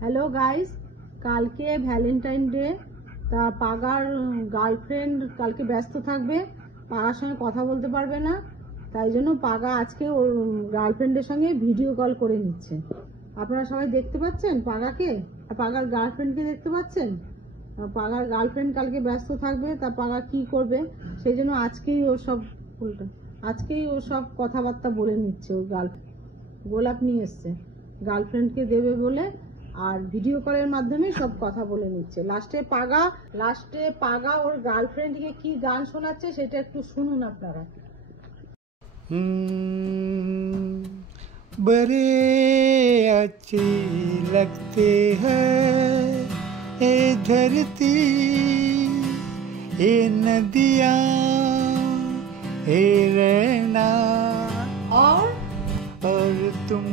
Hello guys, কালকে Valentine day. তা পাগার girlfriend কালকে ব্যস্ত থাকবে, পাগার সঙ্গে কথা বলতে পারবে না। তাই জন্য পাগা আজকে ওর গার্লফ্রেন্ডের সঙ্গে ভিডিও কল করে নিচ্ছে। আপনারা সবাই দেখতে পাচ্ছেন পাগাকে, পাগার গার্লফ্রেন্ডকে দেখতে পাচ্ছেন। পাগার গার্লফ্রেন্ড কালকে ব্যস্ত থাকবে, তা পাগা কি করবে, সেই জন্য আজকেই ও সব কথাবার্তা বলে নিচ্ছে। ওর গোলাপ নিয়ে এসছে, গার্লফ্রেন্ডকে দেবে বলে, আর ভিডিও কলের মাধ্যমে সব কথা বলে নিচ্ছে। লাস্টে পাগা ওর গার্লফ্রেন্ডকে কি গান শোনাচ্ছে সেটা একটু শুনুন আপনারা। बड़े अच्छे लगते हैं ये धरती, ये नदियाँ, ये रहना और तुम